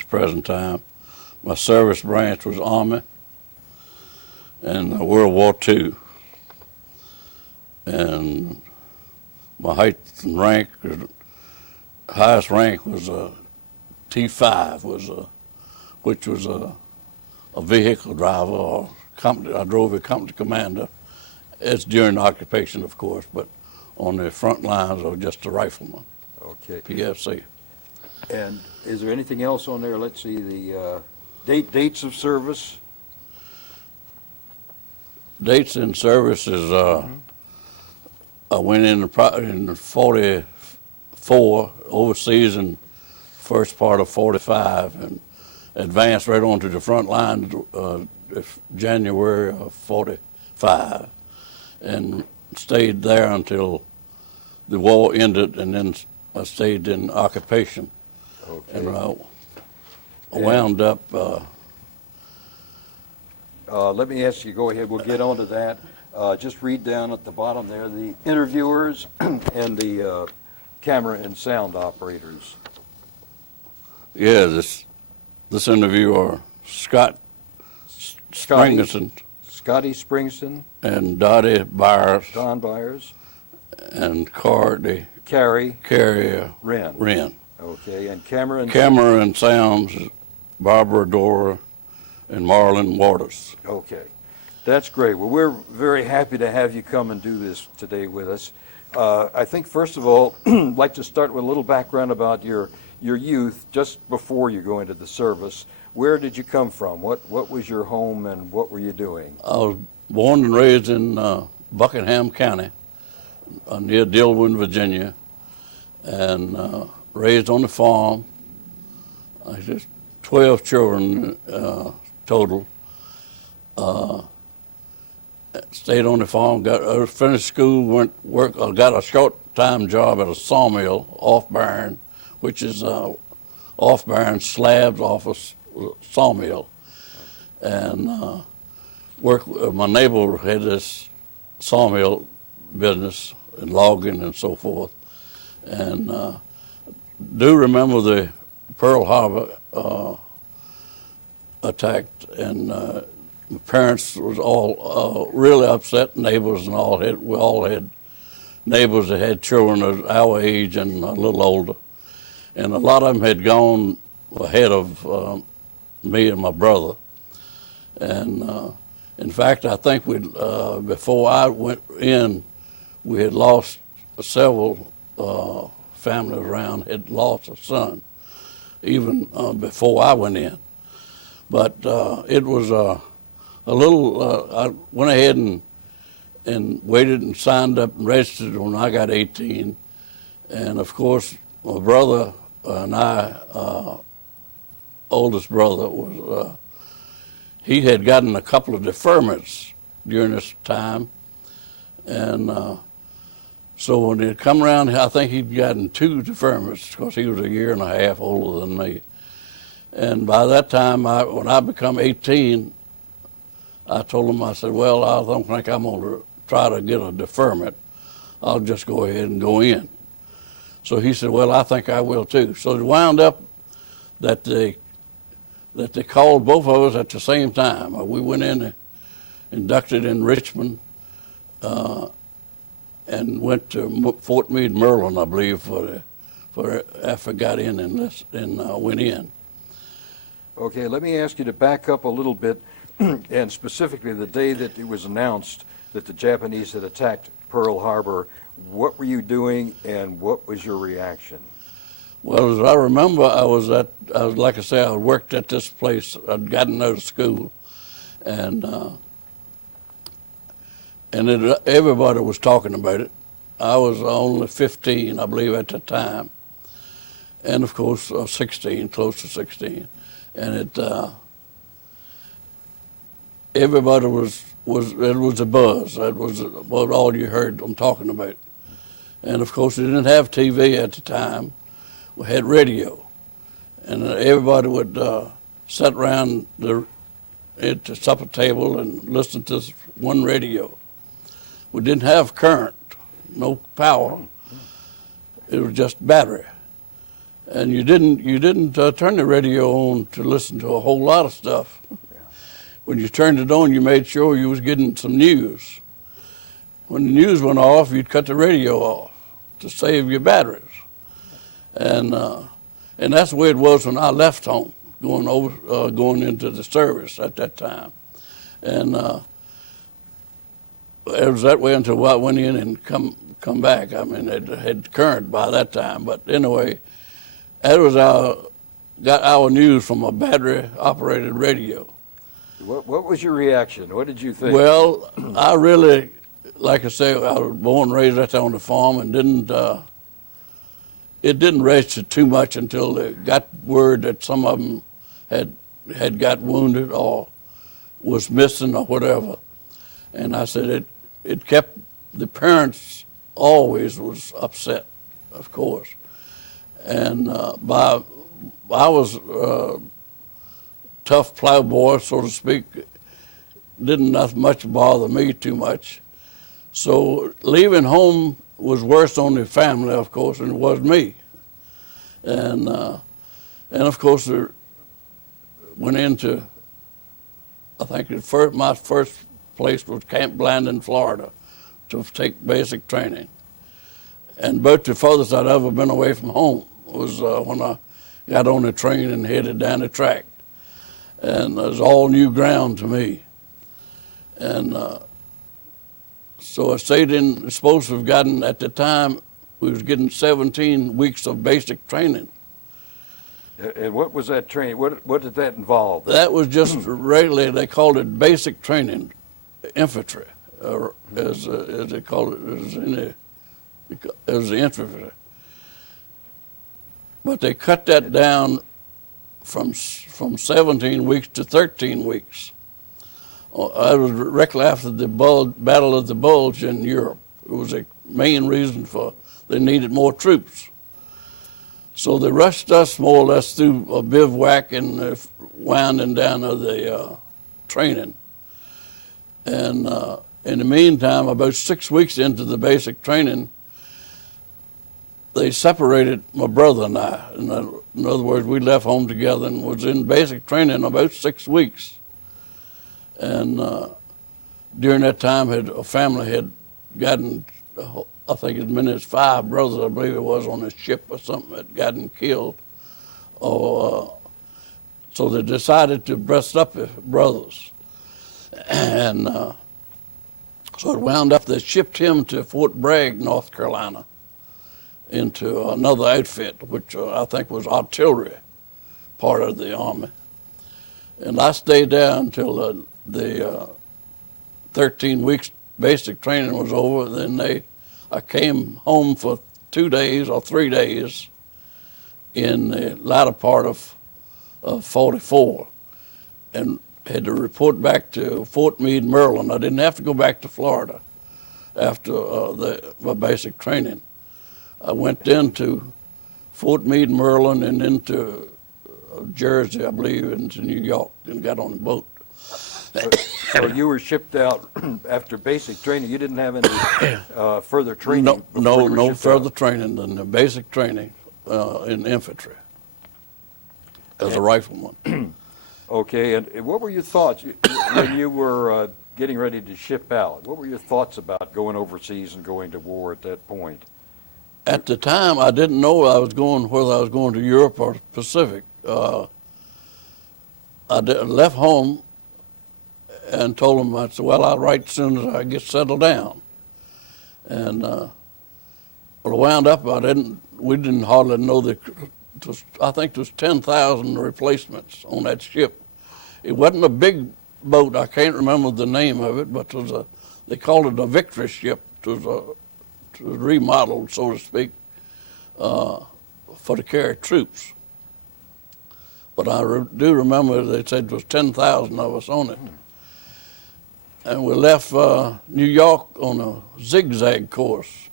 the present time. My service branch was Army and World War II. And my height and rank, highest rank was a T5, which was a vehicle driver or company. I drove a company commander. It's during the occupation, of course, but on the front lines, I was just a rifleman. Okay. PFC. And is there anything else on there? Let's see, the dates of service. Dates in service is I went in 44 overseas in first part of 45 and advanced right onto the front line January of 45 and stayed there until the war ended, and then I stayed in occupation. Okay. And I wound up. Let me ask you, go ahead, we'll get on to that. Just read down at the bottom there, the interviewers and the camera and sound operators. Yeah, this interviewer, Scotty Springerson Springston, and Dottie Byers, Don Byers, and Carrie Wren. Okay, and camera and sounds, Barbara Dora and Marlon Waters. Okay, that's great. Well, we're very happy to have you come and do this today with us. I think, first of all, I'd like to start with a little background about your youth, just before you go into the service. Where did you come from? What was your home, and what were you doing? I was born and raised in Buckingham County, near Dillwyn, Virginia, and raised on the farm. I just 12 children total. Stayed on the farm, finished school, went work. I got a short-time job at a sawmill off Barron, which is off Barron slabs off a sawmill, and work. My neighbor had this sawmill business and logging and so forth, and do remember the Pearl Harbor attack, and my parents was all really upset. Neighbors and all we all had neighbors that had children of our age and a little older, and a lot of them had gone ahead of me and my brother. And in fact, I think before I went in, we had lost several families around had lost a son, even before I went in. But it was a little. I went ahead and waited and signed up and registered when I got 18, and of course my brother and I, oldest brother, was he had gotten a couple of deferments during this time, and so when it come around, I think he'd gotten 2 deferments because he was a year and a half older than me. And by that time, when I become 18, I told him, I said, well, I don't think I'm going to try to get a deferment. I'll just go ahead and go in. So he said, well, I think I will too. So it wound up that they called both of us at the same time. We went in, inducted in Richmond, and went to Fort Meade, Maryland, I believe, for after I got in and went in. Okay, let me ask you to back up a little bit, and specifically the day that it was announced that the Japanese had attacked Pearl Harbor. What were you doing, and what was your reaction? Well, as I remember, I was like I say, I worked at this place. I'd gotten out of school, and everybody was talking about it. I was only 15, I believe, at the time, and of course 16, close to 16, and everybody it was a buzz. That was about all you heard them talking about, and of course we didn't have TV at the time. We had radio, and everybody would sit around at the supper table and listen to one radio. We didn't have current, no power. It was just battery. And you didn't turn the radio on to listen to a whole lot of stuff. When you turned it on, you made sure you was getting some news. When the news went off, you'd cut the radio off to save your batteries. And that's the way it was when I left home, going into the service at that time. And it was that way until I went in and come back. I mean, it had current by that time. But anyway, that was got our news from a battery-operated radio. What was your reaction? What did you think? Well, I really, like I say, I was born and raised right there on the farm, and it didn't register too much until they got word that some of them had got wounded or was missing or whatever. And I said it kept the parents always was upset, of course. And I was a tough plowboy, so to speak. Didn't not much bother me too much. So leaving home was worse on the family, of course, than it was me. And of course, went into, I think my first place was Camp Blanding, Florida, to take basic training. And about the furthest I'd ever been away from home was when I got on the train and headed down the track. And it was all new ground to me. And so I stayed supposed to have gotten, at the time, we was getting 17 weeks of basic training. And what was that training? What did that involve? That was just regularly, they called it basic training, infantry, as they called it, as the infantry. But they cut that down from 17 weeks to 13 weeks. I was directly after the Battle of the Bulge in Europe. It was a main reason for they needed more troops. So they rushed us more or less through a bivouac and winding down of the training. And in the meantime, about 6 weeks into the basic training, they separated my brother and I. In other words, we left home together and was in basic training about 6 weeks. And during that time, a family had gotten, I think as many as 5 brothers, I believe it was, on a ship or something, had gotten killed. So they decided to breast up the brothers. And so it wound up, they shipped him to Fort Bragg, North Carolina, into another outfit, which I think was artillery, part of the Army. And I stayed there until the 13 weeks basic training was over. Then I came home for 2 days or 3 days in the latter part of 44 and had to report back to Fort Meade, Maryland. I didn't have to go back to Florida after my basic training. I went then to Fort Meade, Maryland, and into Jersey, I believe, into New York, and got on a boat. So you were shipped out after basic training. You didn't have any further training? No further training than the basic training in infantry as a rifleman. Okay, and what were your thoughts when you were getting ready to ship out? What were your thoughts about going overseas and going to war at that point? At the time, I didn't know whether I was going to Europe or Pacific. I left home and told them, I said, well, I'll write as soon as I get settled down. And well, I wound up, we didn't hardly know I think there was 10,000 replacements on that ship. It wasn't a big boat, I can't remember the name of it, but they called it a victory ship. It was remodeled, so to speak, for to carry troops. But I do remember they said there was 10,000 of us on it. And we left New York on a zigzag course.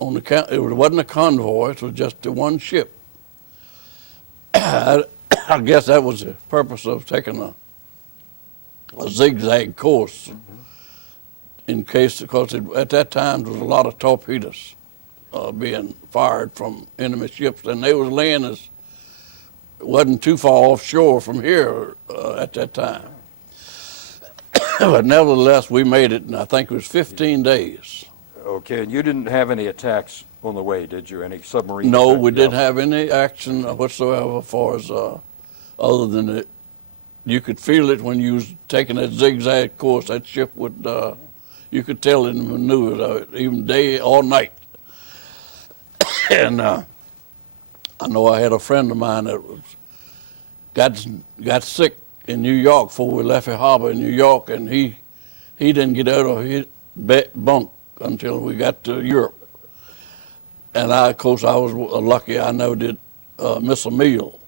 It wasn't a convoy, it was just the one ship. I guess that was the purpose of taking a zigzag course, in case, because at that time there was a lot of torpedoes. being fired from enemy ships, and they was laying us, wasn't too far offshore from here at that time. But nevertheless, we made it, and I think it was 15 days. Okay, and you didn't have any attacks on the way, did you? Any submarine No, attacks? we didn't No. have any action whatsoever as far as, other than it. You could feel it when you was taking that zigzag course. That ship would, you could tell in the maneuvers of it, even day or night. And I know I had a friend of mine that got sick in New York before we left the harbor in New York, and he didn't get out of his bunk until we got to Europe. And of course, I was lucky. I never did miss a meal,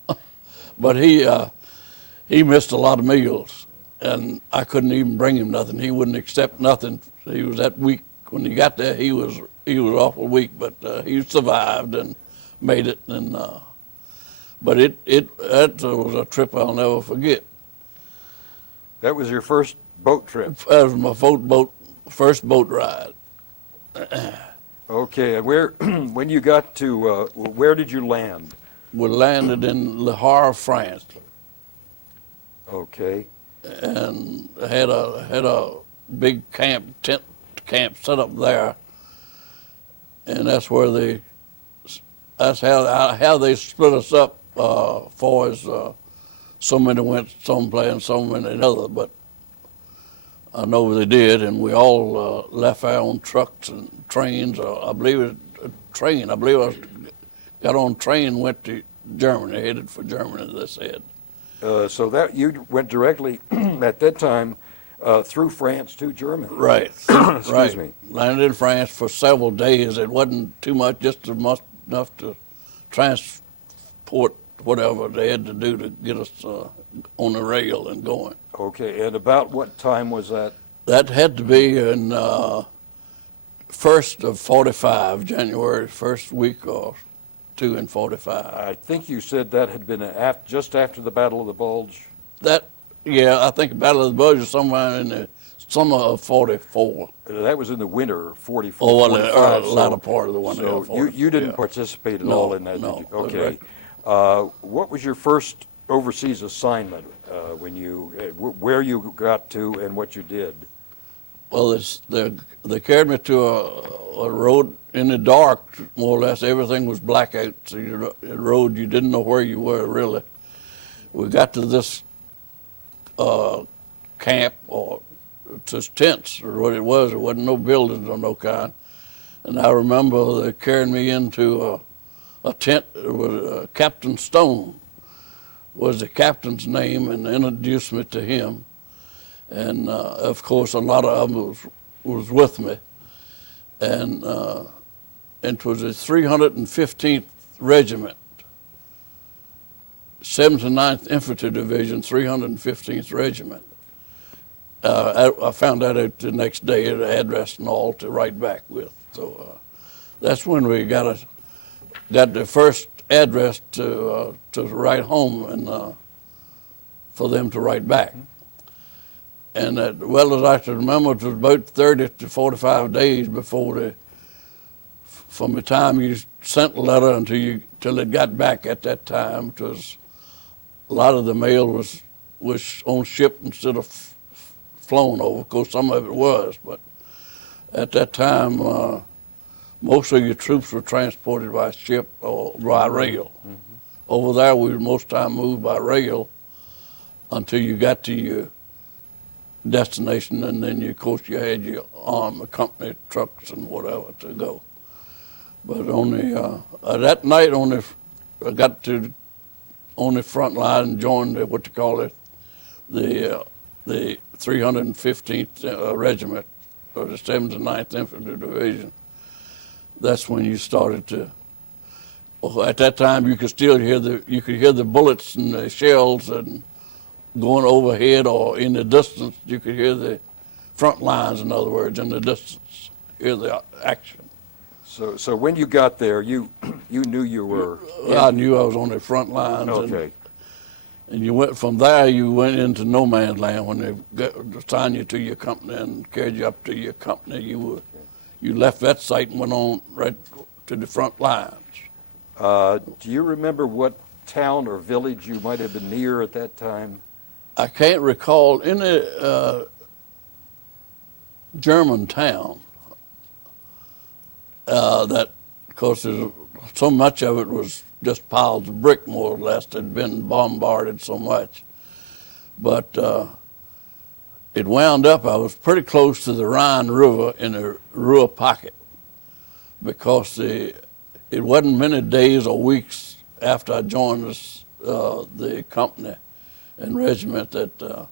but he missed a lot of meals, and I couldn't even bring him nothing. He wouldn't accept nothing. He was that weak. When he got there, he was awful weak, but he survived and made it. And but that was a trip I'll never forget. That was your first boat trip? That was my first boat ride. Okay, and where, when you got to, where did you land? We landed in Le Havre, France, Okay, and had a big tent camp set up there, and that's how they split us up. For as so many went some place and so many another, but I know they did, and we all left our own trucks and trains. I believe it a train. I believe I got on train and went to Germany, headed for Germany, they said. so that you went directly at that time through France to Germany. Right. Excuse right. me. Landed in France for several days. It wasn't too much, just enough to transport whatever they had to do to get us on the rail and going. Okay, and about what time was that? That had to be in first of 45, January, first week or two in 45. I think you said that had been just after the Battle of the Bulge. Yeah, I think Battle of the Bulge was somewhere in the summer of 44. That was in the winter of 44, Oh, well, 45. the latter part of the winter So of 44. you didn't yeah. participate at No, all in that, no, did you? that's Okay. What was your first overseas assignment when where you got to and what you did? Well, they carried me to a road in the dark, more or less. Everything was black out. So the road, you didn't know where you were, really. We got to this camp, or just tents, or what it was. There wasn't no buildings of no kind. And I remember they carried me into a tent. It was Captain Stone was the captain's name, and introduced me to him. And of course, a lot of them was with me. And it was the 315th Regiment, 79th Infantry Division, 315th Regiment. I found that out the next day, the address and all to write back with. So that's when we got the first address to write home and for them to write back. And well as I can remember, it was about 30 to 45 days before from the time you sent the letter until it got back at that time. It was a lot of the mail was on ship instead of flown over. Of course, some of it was, but at that time, most of your troops were transported by ship or by rail. Mm-hmm. Over there, we would most time move by rail until you got to your destination, and then of course you had your company trucks and whatever to go. But that night I got to on the front line and joined what you call it, the 315th Regiment, or the 79th Infantry Division. That's when you started to. Well, at that time, you could still hear the bullets and the shells and going overhead or in the distance. You could hear the front lines, in other words, in the distance. Hear the action. So when you got there, you knew you were. I knew I was on the front lines. Okay. And you went from there. You went into no man's land when they assigned you to your company and carried you up to your company. You left that site and went on right to the front lines. Do you remember what town or village you might have been near at that time? I can't recall any German town that, of course, so much of it was just piles of brick, more or less, that had been bombarded so much. But it wound up, I was pretty close to the Rhine River in a Ruhr pocket, because it wasn't many days or weeks after I joined the company and regiment that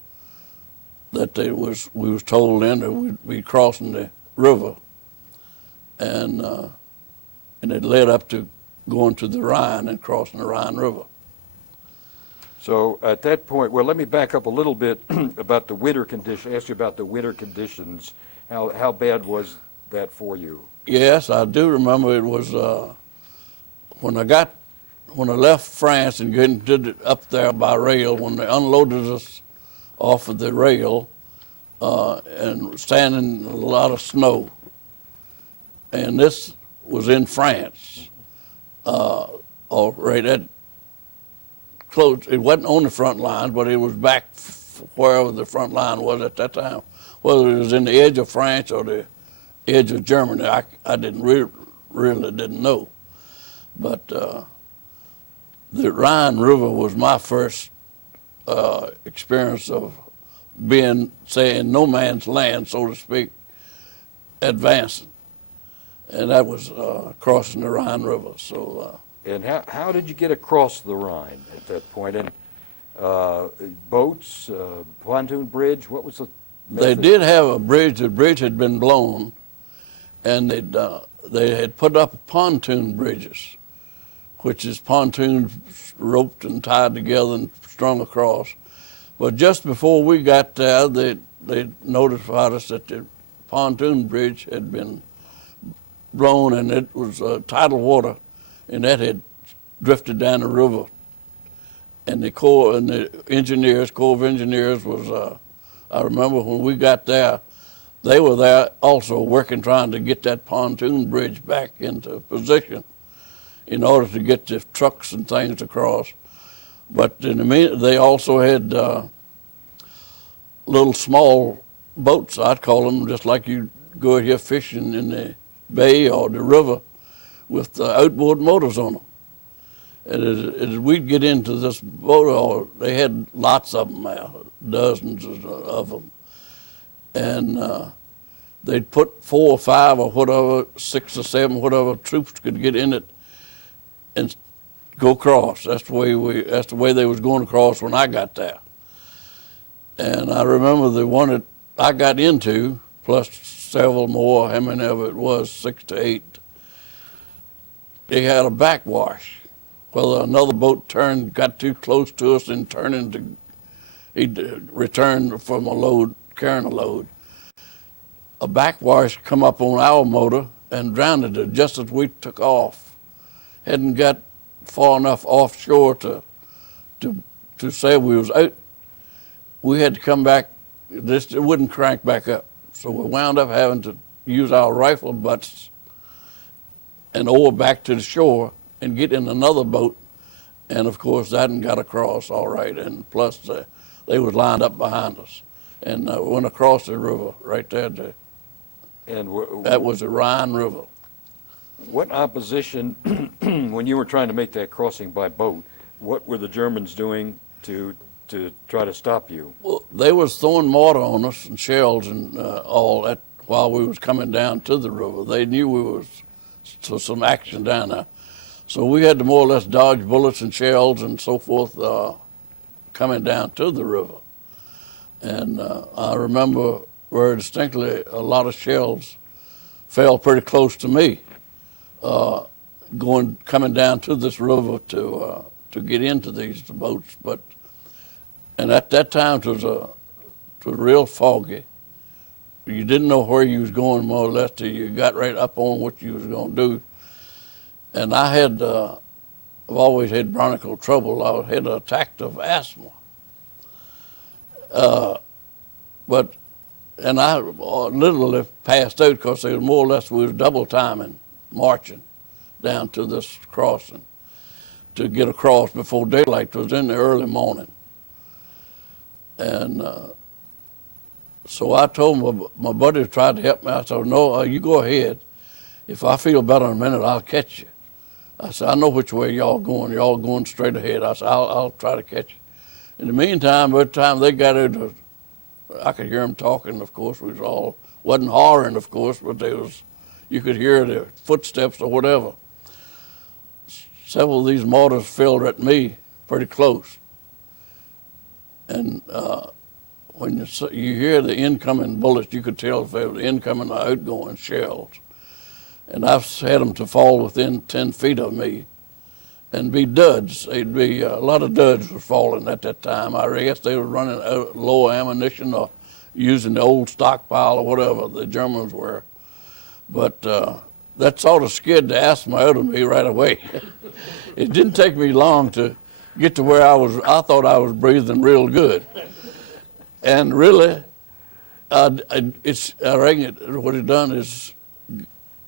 we was told then that we'd be crossing the river, and it led up to going to the Rhine and crossing the Rhine River. So at that point, well, let me back up a little bit about the winter conditions. Ask you about the winter conditions. How bad was that for you? Yes, I do remember it was when I left France and getting up there by rail, when they unloaded us off of the rail and standing in a lot of snow. And this was in France, right at close. It wasn't on the front line, but it was back wherever the front line was at that time. Whether it was in the edge of France or the edge of Germany, I didn't really didn't know. But the Rhine River was my first experience of being, say, in no man's land, so to speak, advancing. And that was crossing the Rhine River. So. And how did you get across the Rhine at that point? And boats, pontoon bridge, what was the They method? did have a bridge. The bridge had been blown, and they had put up pontoon bridges, which is pontoons roped and tied together and strung across. But just before we got there, they notified us that the pontoon bridge had been blown, and it was tidal water, and that had drifted down the river. And the Corps of Engineers was, I remember when we got there, they were there also working, trying to get that pontoon bridge back into position in order to get the trucks and things across. But in the meantime, they also had little small boats, I'd call them, just like you go here fishing in the bay or the river, with outboard motors on them. And as we'd get into this boat, they had lots of them there, dozens of them. And they'd put 4 or 5 or whatever, 6 or 7, whatever troops could get in it and go across. That's the way they was going across when I got there. And I remember the one that I got into, plus several more, how many of it was, 6 to 8, they had a backwash. Well, another boat got too close to us and he'd returned from a load, carrying a load. A backwash come up on our motor and drowned it just as we took off. Hadn't got far enough offshore to say we was out. We had to come back. It wouldn't crank back up. So we wound up having to use our rifle butts and oar back to the shore and get in another boat. And of course, that hadn't got across all right. And plus, they was lined up behind us and went across the river right there. That was the Rhine River. What opposition, when you were trying to make that crossing by boat, what were the Germans doing to try to stop you? Well, they was throwing mortar on us and shells and all that while we was coming down to the river. They knew we was some action down there. So we had to more or less dodge bullets and shells and so forth coming down to the river. And I remember very distinctly a lot of shells fell pretty close to me coming down to this river to get into these boats. And at that time it was real foggy. You didn't know where you was going more or less till you got right up on what you was going to do. And I've always had bronchial trouble. I had an attack of asthma. And I literally passed out because they were more or less, we was double timing, marching. down to this crossing to get across before daylight. It was in the early morning. And so I told my buddy tried to help me. I said, no, you go ahead. If I feel better in a minute, I'll catch you. I said, I know which way y'all going. Y'all going straight ahead. I said, I'll try to catch you. In the meantime, by the time they got into, I could hear them talking, of course. We was all, wasn't hollering, of course, but you could hear the footsteps or whatever. Several of these mortars fell at me pretty close. And when you hear the incoming bullets, you could tell if they were incoming or outgoing shells. And I've had them to fall within 10 feet of me and be duds. They'd be, a lot of duds were falling at that time. I guess they were running out low ammunition or using the old stockpile or whatever the Germans were. But that sort of scared the asthma out of me right away. It didn't take me long to get to where I thought I was breathing real good. And really, I reckon what it done is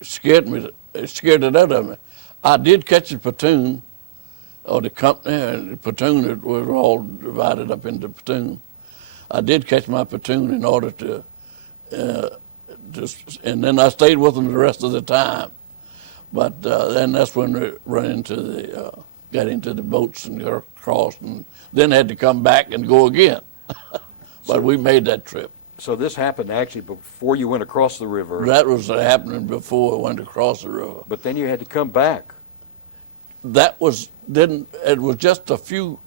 scared it out of me. I did catch the platoon, or the company, and the platoon, it was all divided up into platoon. I did catch my platoon in order to and then I stayed with them the rest of the time. But then that's when we got into the boats and got across, and then had to come back and go again. But we made that trip. So this happened actually before you went across the river. That was happening before I went across the river. But then you had to come back. It was just a few,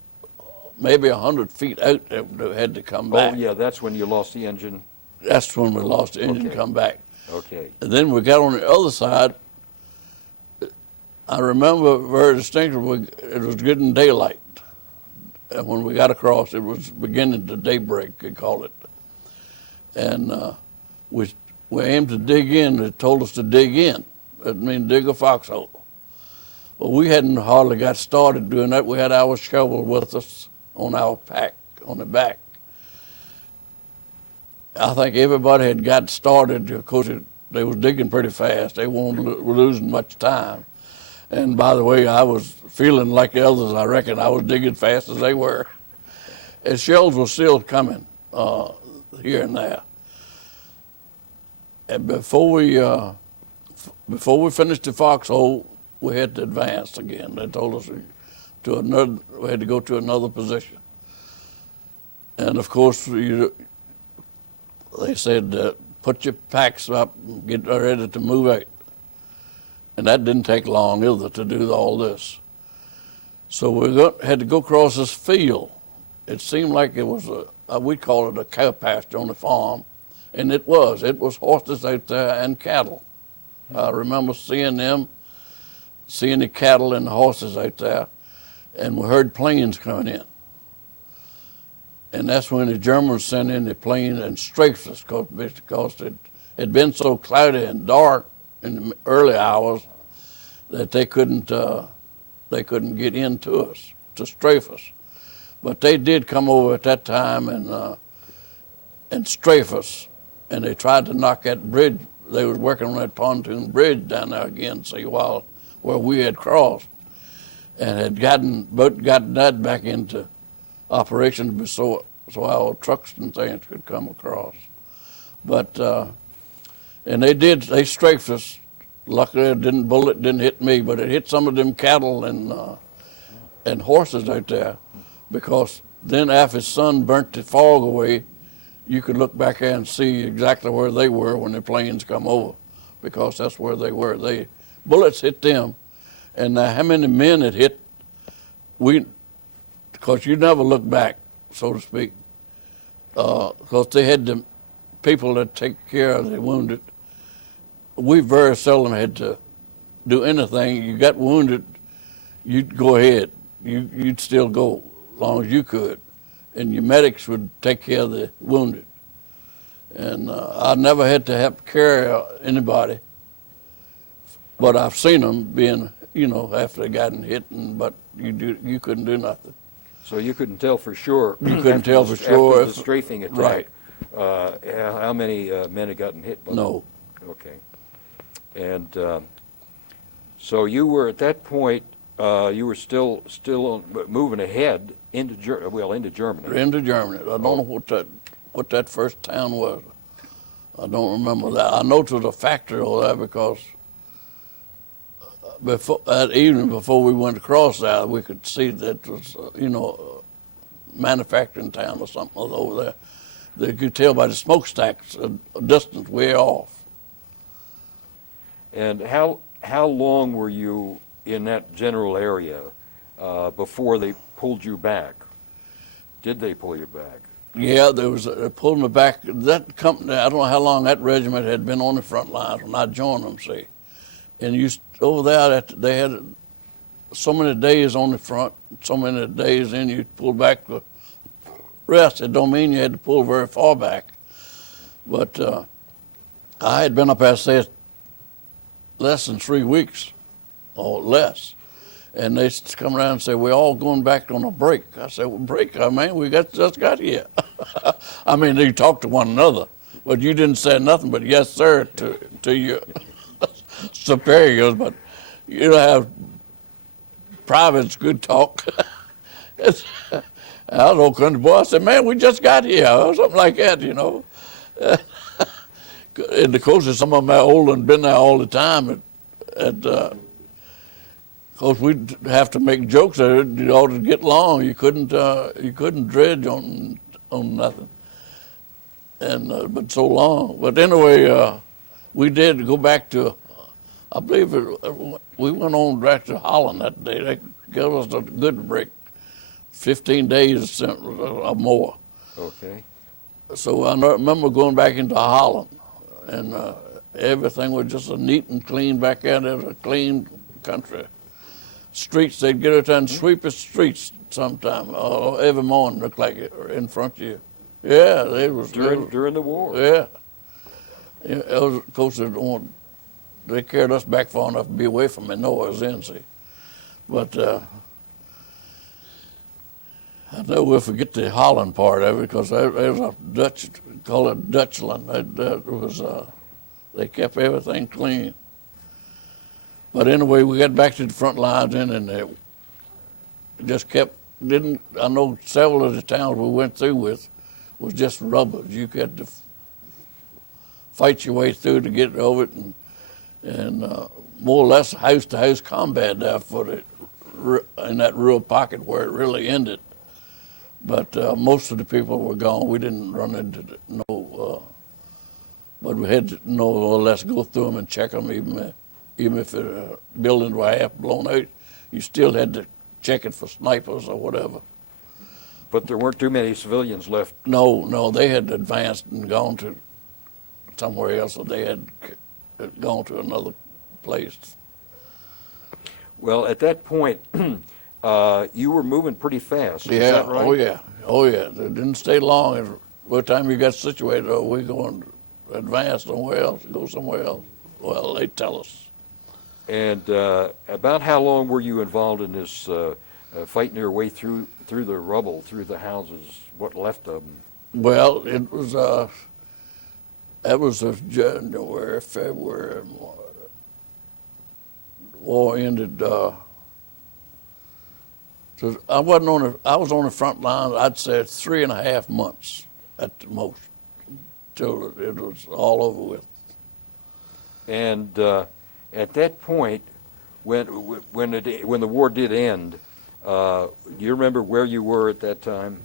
maybe 100 feet out that we had to come back. Oh yeah, that's when you lost the engine. That's when we lost the engine, Okay. come back. Okay. And then we got on the other side. I remember very distinctly, it was getting daylight. And when we got across, it was beginning to daybreak, they call it. And we aimed to dig in. They told us to dig in. That means dig a foxhole. Well, we hadn't hardly got started doing that. We had our shovel with us on our pack, on the back. I think everybody had got started. Of course, they was digging pretty fast. They weren't losing much time. And by the way, I was feeling like the others, I reckon. I was digging fast as they were. And shells were still coming here and there. And before we finished the foxhole, we had to advance again. They told us we had to go to another position. And of course, they said, put your packs up and get ready to move out. And that didn't take long either to do all this. So we had to go across this field. It seemed like it was we'd call it a cow pasture on the farm. And it was horses out there and cattle. I remember seeing the cattle and the horses out there, and we heard planes coming in. And that's when the Germans sent in the plane and strafed us because it had been so cloudy and dark in the early hours that they couldn't get into us to strafe us. But they did come over at that time and strafe us. And they tried to knock that bridge. They was working on that pontoon bridge down there again, where we had crossed, and had gotten that back into operation so our trucks and things could come across. But and they strafed us. Luckily, bullet didn't hit me, but it hit some of them cattle and horses out there, because then after the sun burnt the fog away, you could look back there and see exactly where they were when the planes come over, because that's where they were. Bullets hit them, and how many men it hit, because you never look back, so to speak, because they had the people that take care of the wounded. We very seldom had to do anything. You got wounded, you'd go ahead. You'd still go as long as you could. And your medics would take care of the wounded. And I never had to help carry anybody, but I've seen them being, after they gotten hit, but you couldn't do nothing. So you couldn't tell for sure. You couldn't tell for sure. After the strafing attack, right. How many men had gotten hit by No. them? Okay. And So you were at that point, you were still moving ahead into into Germany. Into Germany. I don't know what that first town was. I don't remember that. I know it was a factory over there because before that evening before we went across there, we could see that it was a manufacturing town or something was over there. They could tell by the smokestacks a distance way off. And how long were you in that general area before they pulled you back? Did they pull you back? Yeah, they pulling me back. That company, I don't know how long that regiment had been on the front lines when I joined them, see. And over there, they had so many days on the front, so many days in, you pull back the rest. It don't mean you had to pull very far back. But I had been up there, say, less than 3 weeks or less. And they come around and say, we're all going back on a break. I said, well, break? I mean, we just got here. I mean, they talked to one another, but you didn't say nothing but yes, sir, to your superiors. But you don't have privates good talk. I was an old country boy. I said, man, we just got here, or something like that, And of course, some of them are older and been there all the time. Of course, we'd have to make jokes at it in order to get along. You couldn't dredge on nothing, and but so long. But anyway, we did go back to. I believe we went on back to Holland that day. They gave us a good break, 15 days or more. Okay. So I remember going back into Holland, and everything was just a neat and clean back there. It was a clean country. Streets, they'd get out there and sweep the streets sometime, every morning, looked like it in front of you. Yeah, they was during the war. Yeah, it was, of course they carried us back far enough to be away from the noise then, see. But I know we'll forget the Holland part of it because there was a Dutch, call it Dutchland. That was they kept everything clean. But anyway, we got back to the front lines and they just I know several of the towns we went through with was just rubble. You had to fight your way through to get over it and more or less house-to-house combat there in that rural pocket where it really ended. But most of the people were gone. We didn't run into but we had to more or less go through them and check them even if the buildings were half blown out, you still had to check it for snipers or whatever. But there weren't too many civilians left. No, they had advanced and gone to somewhere else, or they had gone to another place. Well, at that point, you were moving pretty fast. Yeah, Is that right? Oh yeah. It didn't stay long. By the time you got situated, we going to advance somewhere else, go somewhere else. Well, they tell us. And about how long were you involved in this fighting your way through the rubble, through the houses, what left of them? Well, it was that was January, February. War ended. So I was on the front line. I'd say 3.5 months at the most, till it was all over with. And at that point, when the war did end, do you remember where you were at that time?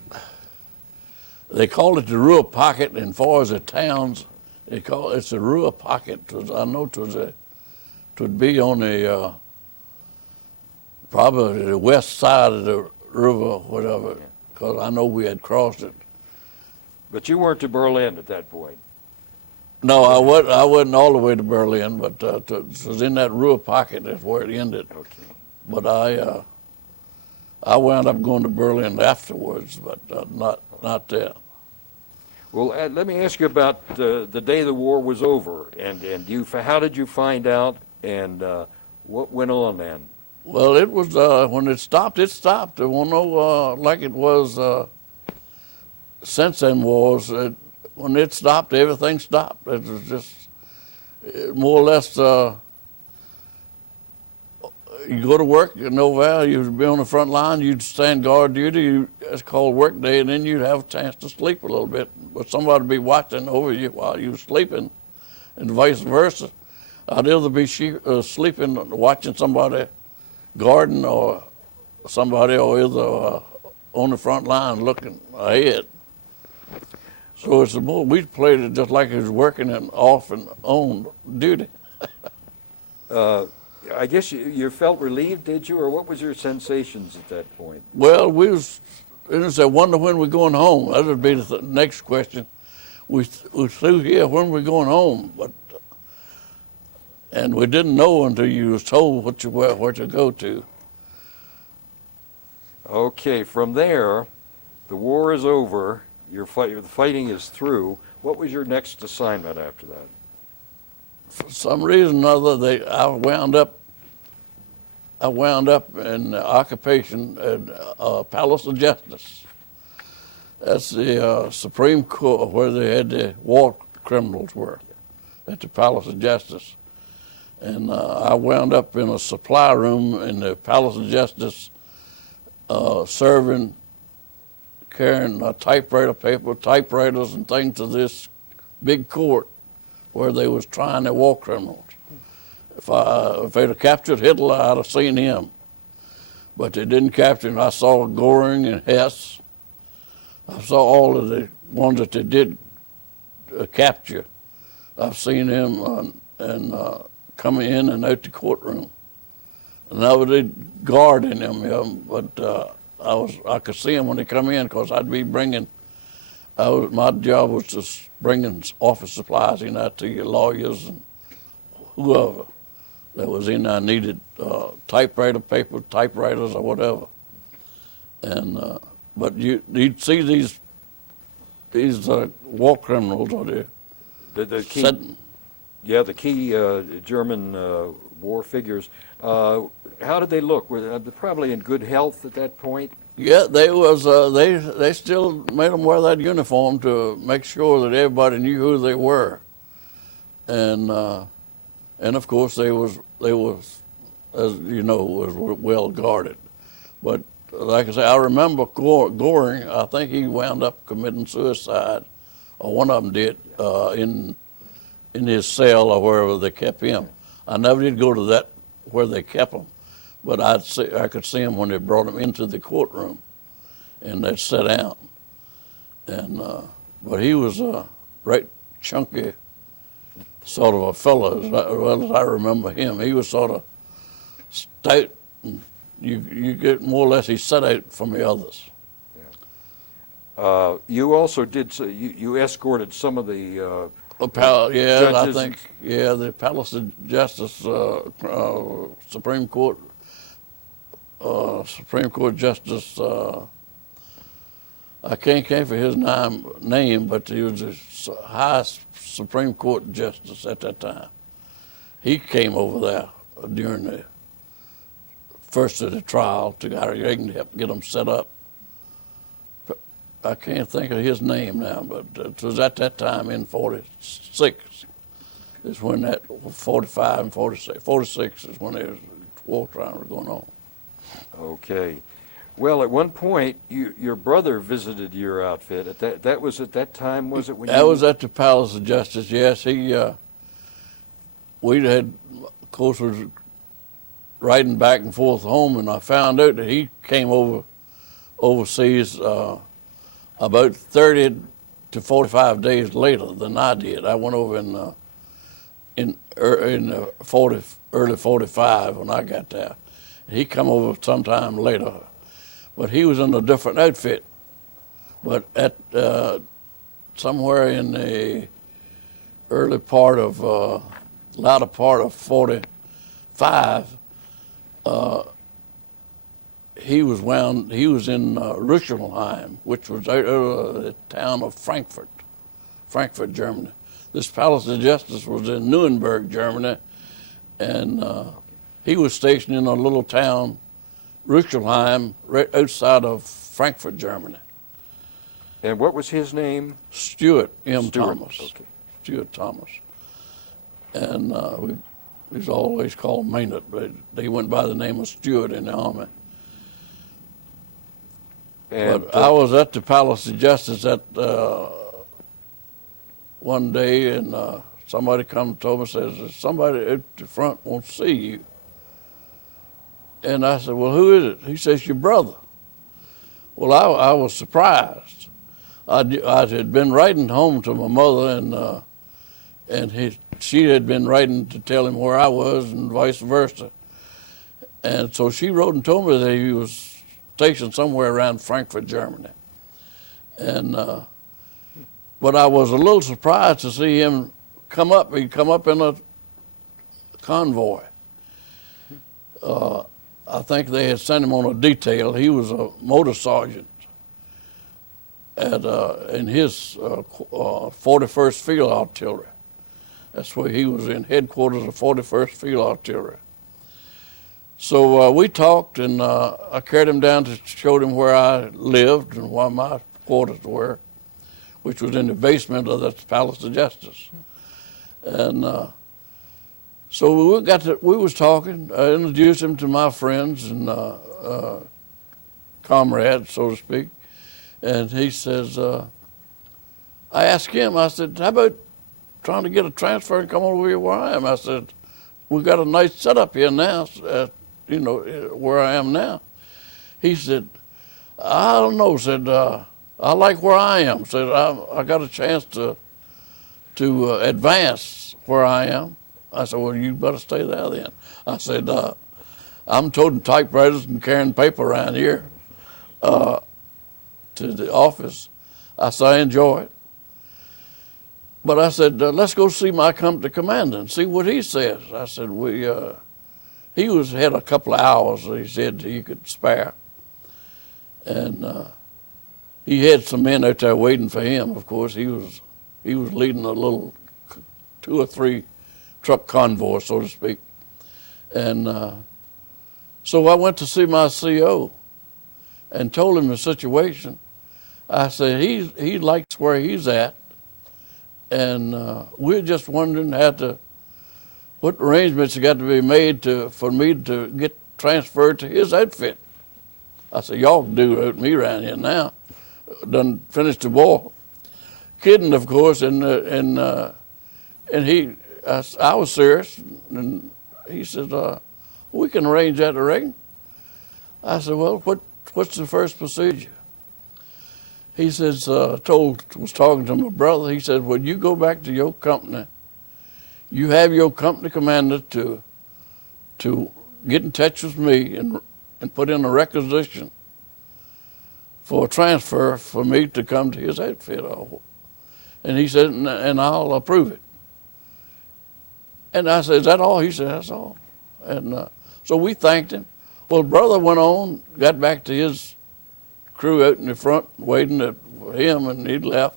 They called it the rural pocket, and as far as the towns, it's the rural pocket. I know it would be on the probably the west side of the river, whatever, because I know we had crossed it. But you weren't to Berlin at that point. No, I wasn't all the way to Berlin, but it was in that rural pocket. That's where it ended. Okay. But I wound up going to Berlin afterwards, but not there. Well, let me ask you about the day the war was over, and how did you find out, and what went on then? Well, it was when it stopped. It stopped. There wasn't no like it was since then wars. When it stopped, everything stopped. It was just more or less. you go to work in Novell, you'd be on the front line, you'd stand guard duty, it's called work day, and then you'd have a chance to sleep a little bit. But somebody would be watching over you while you were sleeping, and vice versa. I'd either be sleeping, watching somebody guarding, or somebody or either on the front line looking ahead. So it's more, we played it just like it was working and off and on duty. I guess you felt relieved, did you, or what was your sensations at that point? Well, we was, and I said, wonder when we're going home. That would be the next question. We through here, when we're going home, and we didn't know until you was told where to go to. Okay, from there, the war is over. The fighting is through. What was your next assignment after that? For some reason or other, I wound up in occupation at Palace of Justice. That's the Supreme Court where they had the war criminals were, at the Palace of Justice. And I wound up in a supply room in the Palace of Justice, carrying typewriter paper, typewriters and things to this big court where they was trying the war criminals. If they'd have captured Hitler, I'd have seen him. But they didn't capture him. I saw Goring and Hess. I saw all of the ones that they did capture. I've seen him coming in and out the courtroom. And I was guarding him, but I could see him when they come in because I'd be bringing. My job was just bringing office supplies in out to your lawyers and whoever that was in there needed typewriter paper, typewriters or whatever. And but you'd see these war criminals or the key, yeah, the key German war figures. How did they look? Were they probably in good health at that point? Yeah, they still made them wear that uniform to make sure that everybody knew who they were, and of course they was as you know was well guarded. But like I say, I remember Goring. I think he wound up committing suicide, or one of them did in his cell or wherever they kept him. I never did go to that where they kept him. But I could see him when they brought him into the courtroom, and they'd sit down. And but he was a right chunky sort of a fellow, as well as I remember him. He was sort of stout. And you get more or less he set out from the others. Yeah. You also did. You escorted some of the. Yeah, judges. I think the Palace of Justice, Supreme Court Justice, I can't for his name, but he was the highest Supreme Court Justice at that time. He came over there during the first of the trial to help get them set up. I can't think of his name now, but it was at that time in 46 is when that 45 and 46. 46 is when the war trial was going on. Okay. Well, at one point, your brother visited your outfit. That was at that time, was it? That was at the Palace of Justice, yes. We had, of course, was riding back and forth home, and I found out that he came overseas about 30 to 45 days later than I did. I went over in early 45 when I got there. He come over sometime later, but he was in a different outfit. But at somewhere in the latter part of 45, he was in Rüsselsheim, which was out of the town of Frankfurt, Germany. This Palace of Justice was in Nuremberg, Germany, and he was stationed in a little town, Rüsselsheim, right outside of Frankfurt, Germany. And what was his name? Stuart M. Thomas. Okay. Stuart Thomas. And He's always called Maynard, but he went by the name of Stewart in the Army. And But I was at the Palace of Justice one day, and somebody come and told me, says, somebody at the front wants to see you. And I said, well, who is it? He says, your brother. Well, I was surprised. I had been writing home to my mother, and she had been writing to tell him where I was and vice versa. And so she wrote and told me that he was stationed somewhere around Frankfurt, Germany. And but I was a little surprised to see him come up. He'd come up in a convoy. I think they had sent him on a detail. He was a motor sergeant in his 41st Field Artillery. That's where he was in, headquarters of 41st Field Artillery. So we talked, and I carried him down to showed him where I lived and where my quarters were, which was in the basement of the Palace of Justice. And so we was talking. I introduced him to my friends and comrades, so to speak. And he says, I asked him, I said, how about trying to get a transfer and come over here where I am? I said, we got a nice setup here now, where I am now. He said, I don't know, said, I like where I am. Said, I got a chance to advance where I am. I said, well, you better stay there then. I said, I'm toting typewriters and carrying paper around here to the office. I said, I enjoy it. But I said, let's go see my company commander and see what he says. I said, he had a couple of hours, he said, he could spare. And he had some men out there waiting for him, of course. He was leading a little 2 or 3 truck convoy, so to speak. And so I went to see my CO and told him the situation. I said, he likes where he's at, and we're just wondering what arrangements have got to be made for me to get transferred to his outfit. I said, y'all can do without me around here now. Done finished the war. Kidding, of course, and I was serious, and he said, we can arrange that, Reagan. I said, well, what's the first procedure? He says, was talking to my brother, he said, when you go back to your company, you have your company commander to get in touch with me and put in a requisition for a transfer for me to come to his outfit. And he said, and I'll approve it. And I said, is that all? He said, that's all. And so we thanked him. Well, brother went on, got back to his crew out in the front, waiting for him, and he'd left.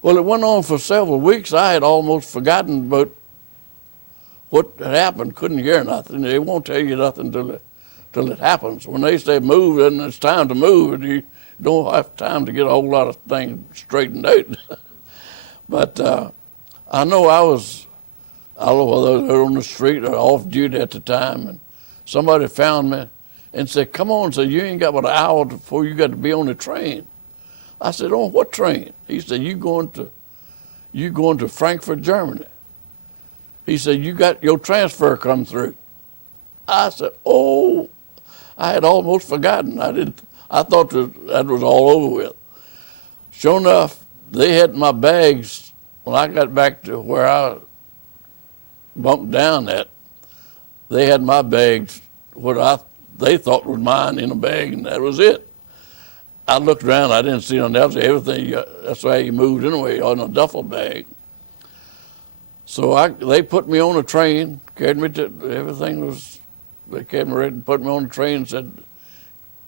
Well, it went on for several weeks. I had almost forgotten about what had happened. Couldn't hear nothing. They won't tell you nothing till it happens. When they say move, and it's time to move, you don't have time to get a whole lot of things straightened out. But I know I was on the street or off duty at the time, and somebody found me and said, come on, said, you ain't got but an hour before you got to be on the train. I said, on what train? He said, you going to Frankfurt, Germany. He said, you got your transfer come through. I said, oh, I had almost forgotten. I thought that was all over with. Sure enough, they had my bags when I got back to where I bunked down at. They had my bags, they thought was mine, in a bag, and that was it. I looked around, I didn't see nothing else. Everything, that's how you moved anyway, on a duffel bag. So they put me on a train, carried me to, they carried me ready to put me on the train and said,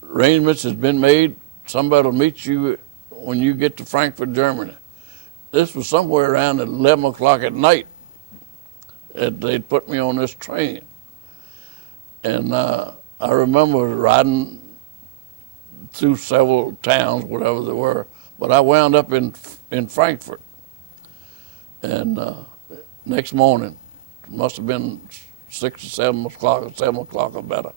arrangements has been made, somebody will meet you when you get to Frankfurt, Germany. This was somewhere around 11 o'clock at night that they'd put me on this train. And I remember riding through several towns, whatever they were, but I wound up in Frankfurt. And next morning, it must have been 6 or 7 o'clock or 7 o'clock or better.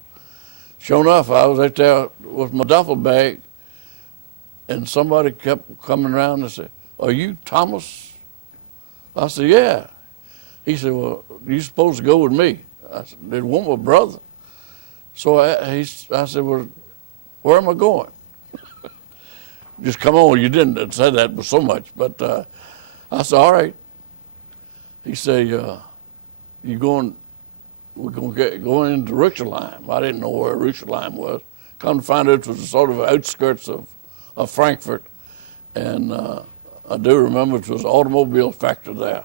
Sure enough, I was out there with my duffel bag, and somebody kept coming around and said, "Are you Thomas?" I said, "Yeah." He said, "Well, you supposed to go with me." I said, "They want my brother." So I said, "Well, where am I going?" "Just come on." You didn't say that so much, but I said, "All right." He said, "You going? We're going into Richelieu." I didn't know where Richelieu was. Come to find out, it was sort of outskirts of Frankfurt, and I do remember it was an automobile factory there,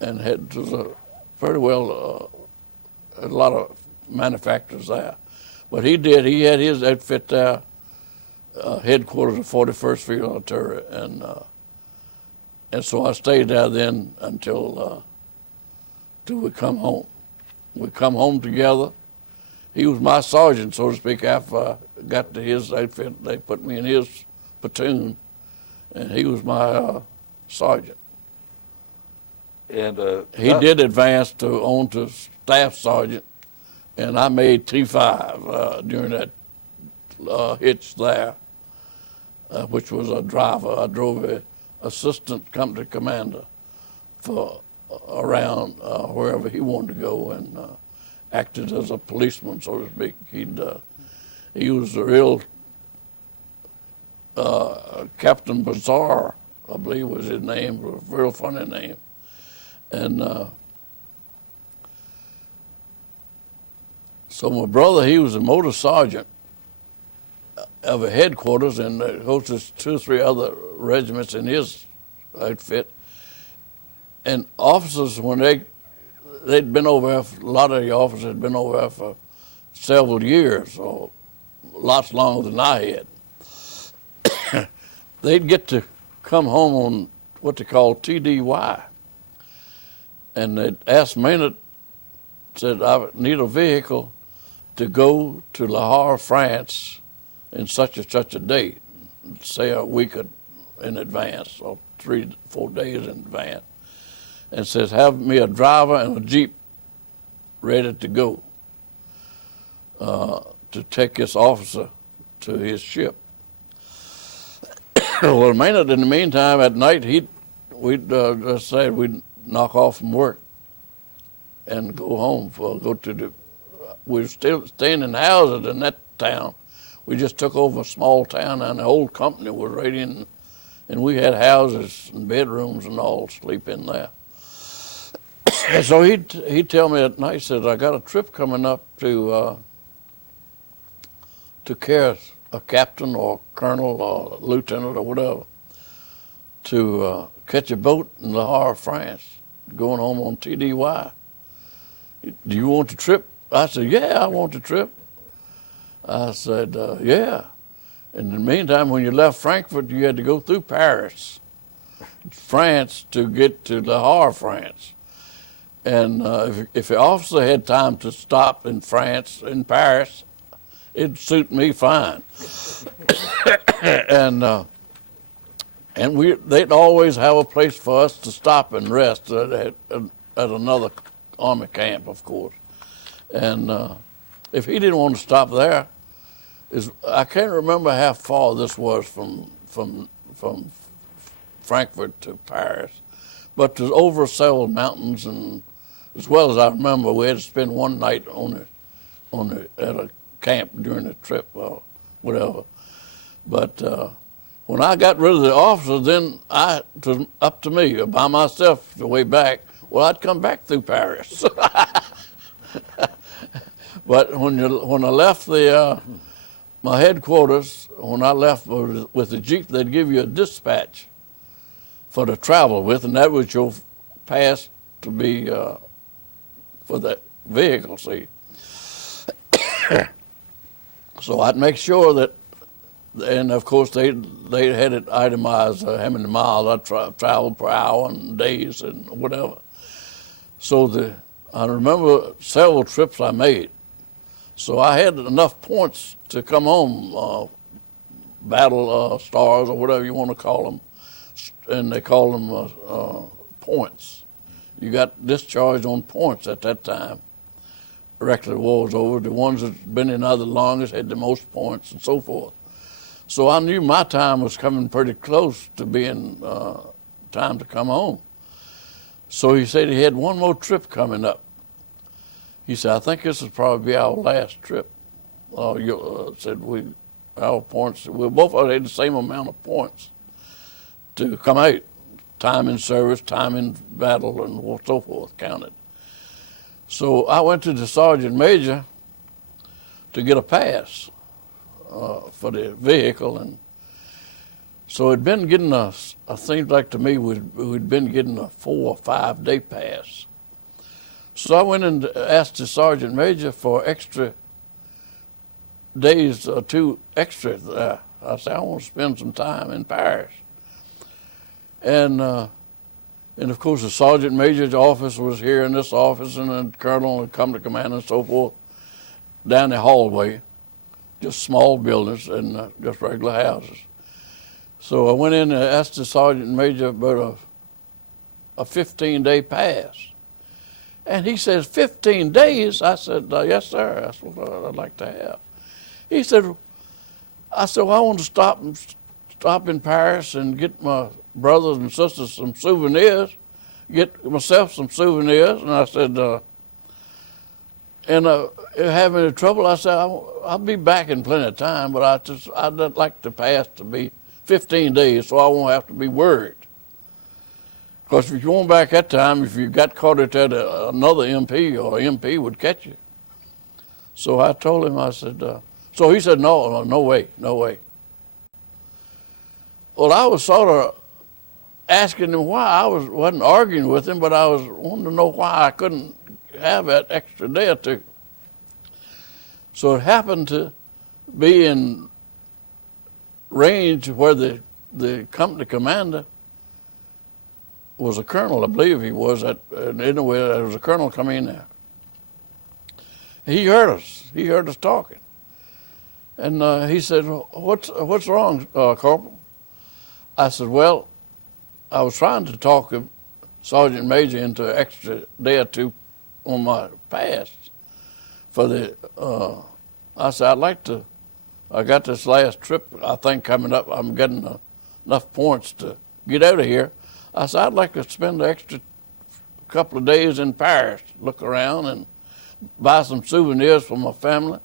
and it was a pretty well a lot of manufacturers there. But he had his outfit there, headquarters of 41st Field Artillery, and so I stayed there then until we come home. We come home together. He was my sergeant, so to speak. After I got to his outfit, they put me in his platoon, and he was my sergeant. And he did advance on to staff sergeant, and I made T5 during that hitch there, which was a driver. I drove a assistant company commander for around wherever he wanted to go, and acted as a policeman, so to speak. He was a real Captain Bazaar, I believe was his name, a real funny name. And so my brother, he was a motor sergeant of a headquarters, and there was 2 or 3 other regiments in his outfit. And officers, when they'd been over there, a lot of the officers had been over there for several years, or lots longer than I had. They'd get to come home on what they call TDY. And they'd ask Maynard, said, "I need a vehicle to go to Le Havre, France in such and such a date," say a week in advance or 3 or 4 days in advance, and says, "Have me a driver and a Jeep ready to go to take this officer to his ship." Well, Maynard, in the meantime, at night, we'd just say we'd knock off from work and go home. We were still staying in houses in that town. We just took over a small town, and the whole company was right in, and we had houses and bedrooms and all, sleep in there. And so he'd tell me at night, said, "I got a trip coming up to carry a captain or colonel or lieutenant or whatever to catch a boat in Le Havre, France, going home on TDY. Do you want the trip?" I said, "Yeah, I want the trip." I said, "Yeah." In the meantime, when you left Frankfurt, you had to go through Paris, France, to get to Le Havre, France. And if the officer had time to stop in France, in Paris, it'd suit me fine. And they'd always have a place for us to stop and rest at another army camp, of course. And if he didn't want to stop there, I can't remember how far this was from Frankfurt to Paris, but it was over several mountains, and as well as I remember, we had to spend one night at a camp during the trip or whatever. But when I got rid of the officer, then it was up to me by myself the way back. Well, I'd come back through Paris. But when I left my headquarters, when I left with the Jeep, they'd give you a dispatch for to travel with, and that was your pass to be for the vehicle, see. So I'd make sure that, and of course they had it itemized how many miles I traveled per hour and days and whatever. So I remember several trips I made. So I had enough points to come home, battle stars or whatever you want to call them, and they call them points. you got discharged on points at that time. Directly the war was over, the ones that been in there the longest had the most points and so forth. So I knew my time was coming pretty close to being time to come home. So he said he had one more trip coming up. He said, I think this will probably be our last trip. Said our points, we both had the same amount of points to come out. Time in service, time in battle, and so forth counted. So I went to the sergeant major to get a pass for the vehicle, and so it'd been getting seemed like to me we'd been getting a 4 or 5 day pass. So I went and asked the sergeant major for extra days, 2 extra there. I said, I want to spend some time in Paris. And of course the sergeant major's office was here in this office, and the colonel had come to command and so forth down the hallway, just small buildings and just regular houses. So I went in and asked the sergeant major about a 15-day pass. And he says, 15 days? I said, yes, sir, that's what I'd like to have. He said, I said, well, I want to stop in Paris and get my brothers and sisters some souvenirs, get myself some souvenirs. And I said, having trouble, I said, I'll be back in plenty of time, but I'd like the pass to be 15 days so I won't have to be worried. Because if you went back that time, if you got caught at that, another MP or MP would catch you. So I told him, I said, so he said, no way. Well, I was sort of asking him why. I wasn't arguing with him, but I was wanting to know why I couldn't have that extra day or two. So it happened to be in range where the company commander was a colonel, I believe he was. Anyway, there was a colonel coming in there. He heard us talking. And he said, what's wrong, Corporal? I said, well, I was trying to talk a sergeant major into an extra day or two on my pass for I said, I got this last trip, I think, coming up. I'm getting enough points to get out of here. I said, I'd like to spend the extra couple of days in Paris, look around and buy some souvenirs for my family.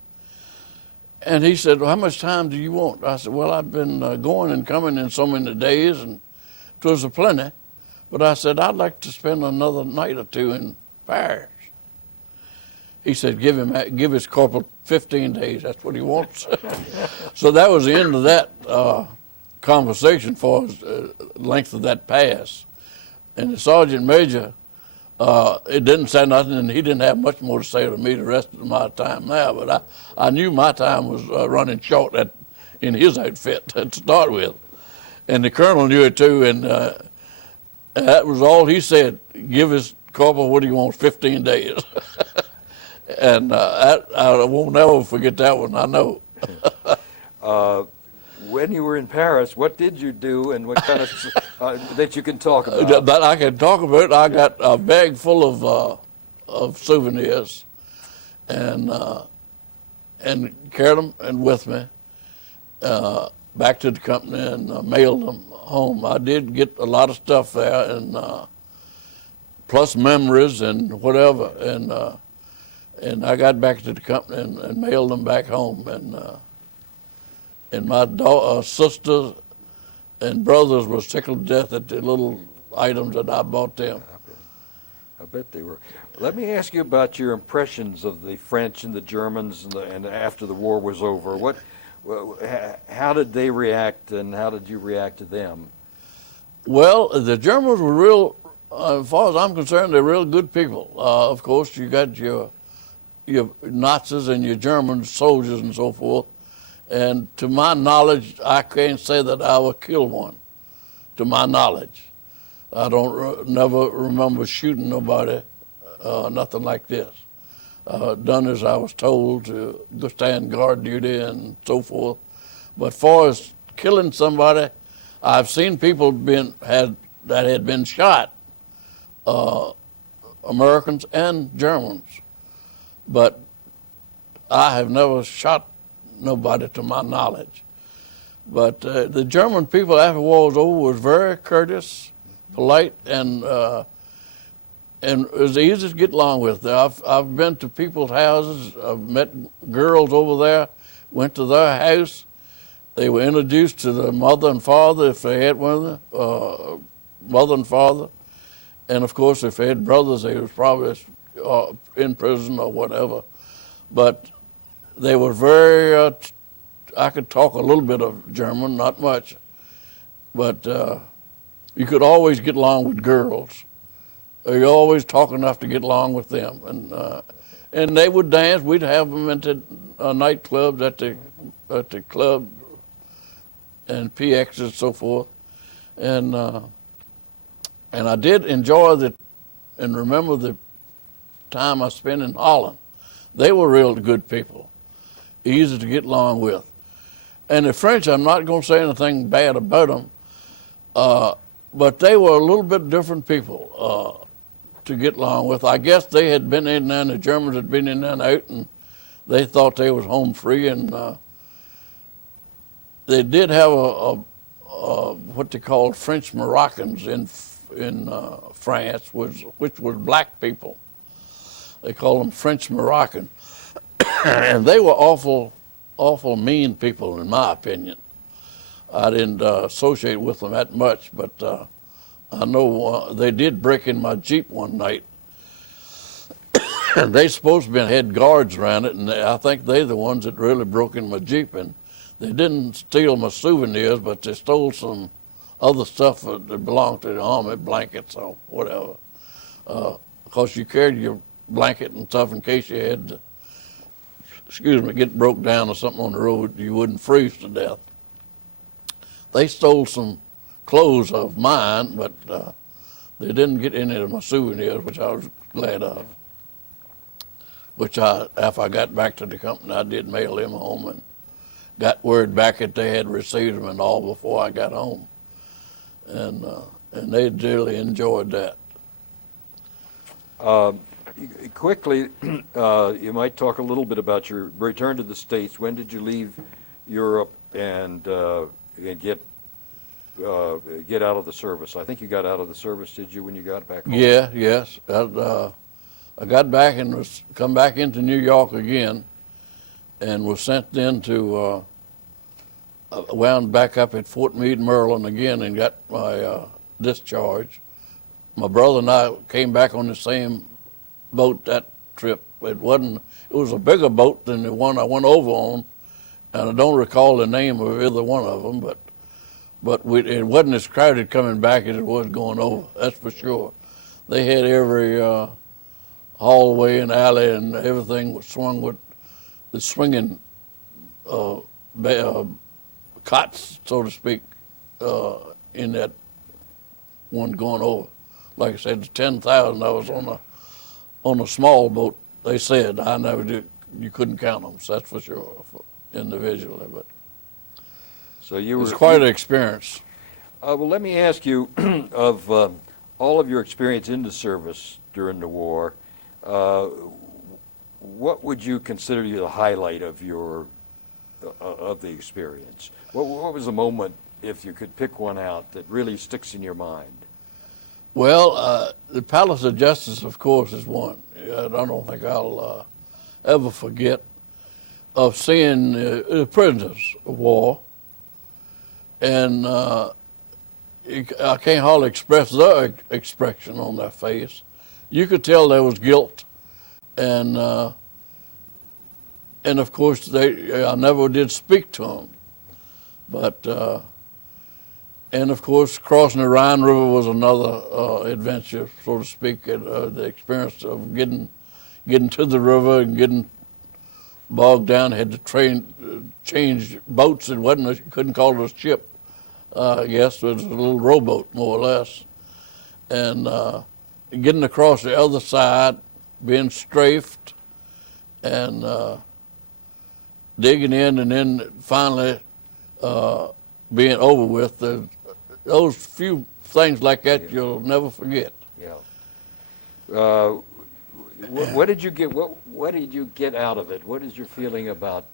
And he said, well, how much time do you want? I said, well, I've been going and coming in so many days, and it was a plenty. But I said, I'd like to spend another night or two in Paris. He said, give his corporal 15 days. That's what he wants. So that was the end of that conversation for the length of that pass. And the sergeant major, it didn't say nothing, and he didn't have much more to say to me the rest of my time there. But I knew my time was running short in his outfit to start with. And the colonel knew it too, and that was all he said. Give his corporal what he wants, 15 days. And I won't never forget that one, I know. When you were in Paris, what did you do, and what kind of that you can talk about? That I can talk about. I got a bag full of souvenirs, and carried them and with me back to the company and mailed them home. I did get a lot of stuff there, and plus memories and whatever, and I got back to the company and mailed them back home, and my sisters and brothers were tickled to death at the little items that I bought them. I bet they were. Let me ask you about your impressions of the French and the Germans and after the war was over. How did they react, and how did you react to them? Well, the Germans were real, as far as I'm concerned, they're real good people. Of course, you got your Nazis and your German soldiers and so forth. And to my knowledge, I can't say that I ever killed one, to my knowledge. I never remember shooting nobody, nothing like this. Done as I was told to go stand guard duty and so forth. But far as killing somebody, I've seen people that had been shot Americans and Germans. But I have never shot nobody to my knowledge. But the German people after the war was over was very courteous, polite, and it was easy to get along with. I've been to people's houses. I've met girls over there, went to their house. They were introduced to the mother and father if they had one of them, mother and father. And of course, if they had brothers, they was probably in prison or whatever. But they were very, I could talk a little bit of German, not much. But you could always get along with girls. You always talk enough to get along with them. And they would dance. We'd have them into nightclubs at the club and PXs and so forth. And I did enjoy and remember the time I spent in Holland. They were real good people, easy to get along with. And the French, I'm not going to say anything bad about them, but they were a little bit different people to get along with. I guess they had been in there, and the Germans had been in there and out, and they thought they was home free. And they did have a what they called French Moroccans in France, which was black people. They called them French Moroccan, and they were awful mean people, in my opinion. I didn't associate with them that much, but I know they did break in my Jeep one night. And they supposed to have had guards around it, and I think they're the ones that really broke in my Jeep. And they didn't steal my souvenirs, but they stole some other stuff that belonged to the army, blankets or whatever. Because you carried your blanket and stuff in case you had to, get broke down or something on the road, you wouldn't freeze to death. They stole some clothes of mine, but they didn't get any of my souvenirs, which I was glad of. Which after I got back to the company, I did mail them home and got word back that they had received them and all before I got home. And they really enjoyed that. Quickly, you might talk a little bit about your return to the States. When did you leave Europe and get out of the service? I think you got out of the service, did you, when you got back home? Yes. I got back and was come back into New York again, and was sent then to wound back up at Fort Meade, Maryland again, and got my discharge. My brother and I came back on the same boat that trip. It was a bigger boat than the one I went over on, and I don't recall the name of either one of them, but it wasn't as crowded coming back as it was going over, that's for sure. They had every hallway and alley and everything was swung with the swinging cots, so to speak, in that one going over. Like I said, the 10,000, I was on a small boat. They said, I never did, you couldn't count them, so that's for sure, individually. But so it was quite an experience. Well, let me ask you, of all of your experience in the service during the war, what would you consider the highlight of the experience? What was the moment, if you could pick one out, that really sticks in your mind? Well, the Palace of Justice, of course, is one. I don't think I'll ever forget of seeing the prisoners of war. And I can't hardly express their expression on their face. You could tell there was guilt. And of course, I never did speak to them. But and of course, crossing the Rhine River was another adventure, so to speak. The experience of getting to the river and getting bogged down, had to change boats. It wasn't you couldn't call it a ship. I guess it was a little rowboat, more or less. And getting across the other side, being strafed, and digging in, and then finally being over with. Those few things like that you'll never forget. Yeah. Uh, what did you get? What did you get out of it? What is your feeling about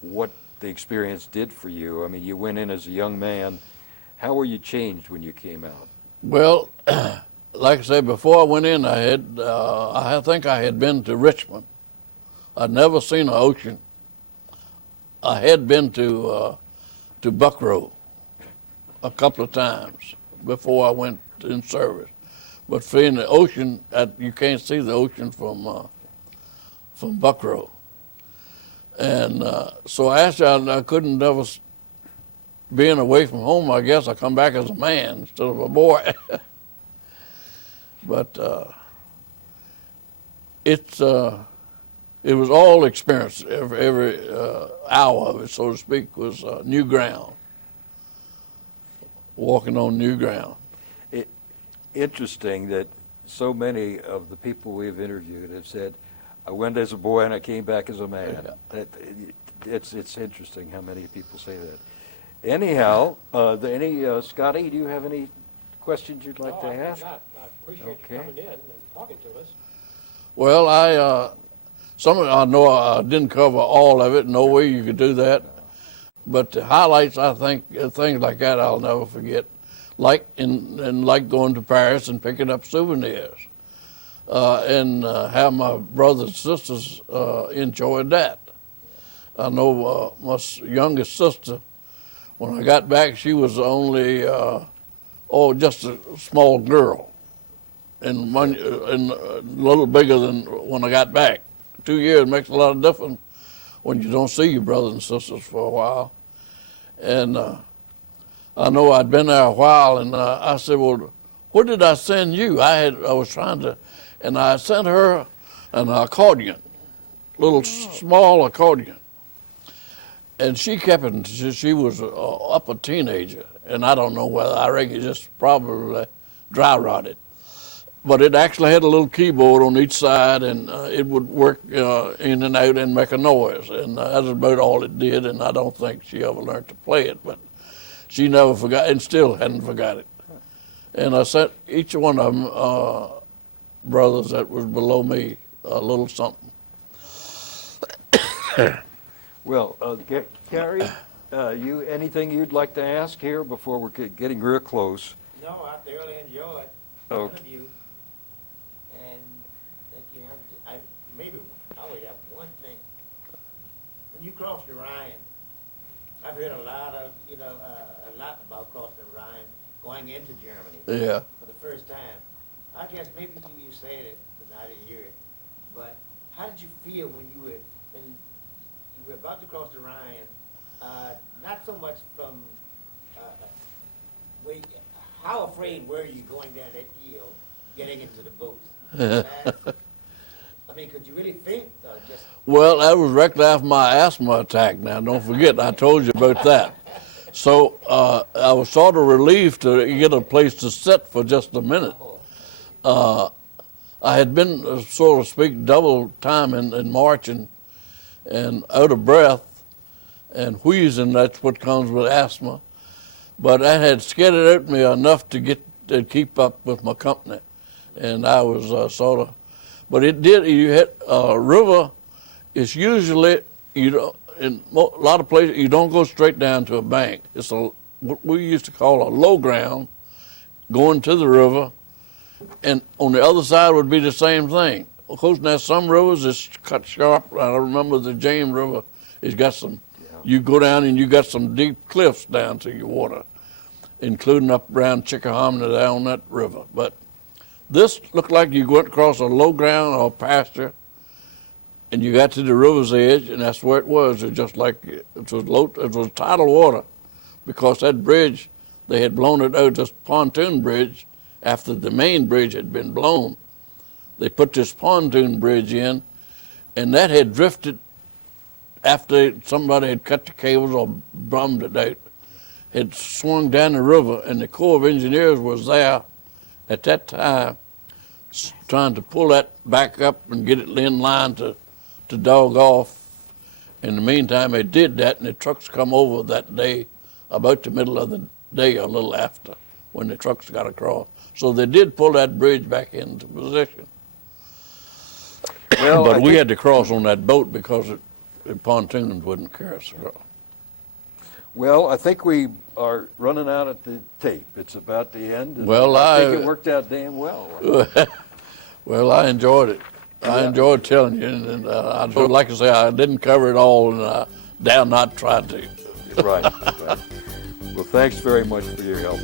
what the experience did for you? I mean, you went in as a young man. How were you changed when you came out? Well, like I said, before I went in, I think I had been to Richmond. I'd never seen an ocean. I had been to Buckrow a couple of times before I went in service. But seeing the ocean, you can't see the ocean from Buckrow. And so actually I couldn't never, being away from home, I guess I come back as a man instead of a boy. But it was all experience. Every hour of it, so to speak, was new ground, walking on new ground. Interesting that so many of the people we've interviewed have said, I went as a boy and I came back as a man. Yeah. It's interesting how many people say that. Anyhow, Scotty, do you have any questions you'd like to ask? I appreciate you coming in and talking to us. Well, I know I didn't cover all of it. No way you could do that. But the highlights, I think, things like that, I'll never forget. Like like going to Paris and picking up souvenirs, and how my brothers and sisters enjoyed that. I know my youngest sister, when I got back, she was only just a small girl, and a little bigger than when I got back. 2 years makes a lot of difference when you don't see your brothers and sisters for a while. And I know I'd been there a while, and I said, well, what did I send you? I was trying to, and I sent her an accordion, little small accordion. And she kept it, she was up a teenager, and I don't know whether, I reckon it just probably dry rotted. But it actually had a little keyboard on each side, and it would work in and out and make a noise. And that's about all it did, and I don't think she ever learned to play it, but she never forgot, and still hadn't forgot it. And I sent each one of them, brothers that was below me, a little something. Well, Carrie, anything you'd like to ask here before we're getting real close? No, I thoroughly enjoyed the Okay. interview. And thank you. I would have one thing. When you cross the Rhine, I've heard a lot about crossing the Rhine going into Germany. Yeah. For the first time. I guess maybe you said it, but I didn't hear it. But how did you feel when you were about to cross the Rhine? Not so much from how afraid were you going down that hill, getting into the boats? I mean, could you really think? Just Well, that was right after my asthma attack. Now, don't forget, I told you about that. So I was sort of relieved to get a place to sit for just a minute. I had been, so to speak, double time in marching and out of breath and wheezing. That's what comes with asthma. But that had scared out me enough to keep up with my company. And I was sort of, but it did, you hit a river, it's usually, in a lot of places, you don't go straight down to a bank. It's what we used to call a low ground, going to the river, and on the other side would be the same thing. Of course, now some rivers is cut sharp. I remember the James River, it's got some, you go down and you got some deep cliffs down to your water, including up around Chickahominy down that river. But this looked like you went across a low ground or pasture, and you got to the river's edge, and that's where it was. It was just like it was tidal water, because that bridge, they had blown it out, this pontoon bridge, after the main bridge had been blown. They put this pontoon bridge in, and that had drifted after somebody had cut the cables or bummed it out. Had swung down the river, and the Corps of Engineers was there at that time trying to pull that back up and get it in line to dog off. In the meantime, they did that, and the trucks come over that day, about the middle of the day, a little after, when the trucks got across. So they did pull that bridge back into position. Well, I But we think- had to cross on that boat because the pontoons wouldn't carry us across. Well, I think we are running out of the tape. It's about the end. And Well, I think I- it worked out damn well. Well, I enjoyed it. I enjoyed telling you, and like I say, I didn't cover it all, and I dare not try to. Right. Well, thanks very much for your help.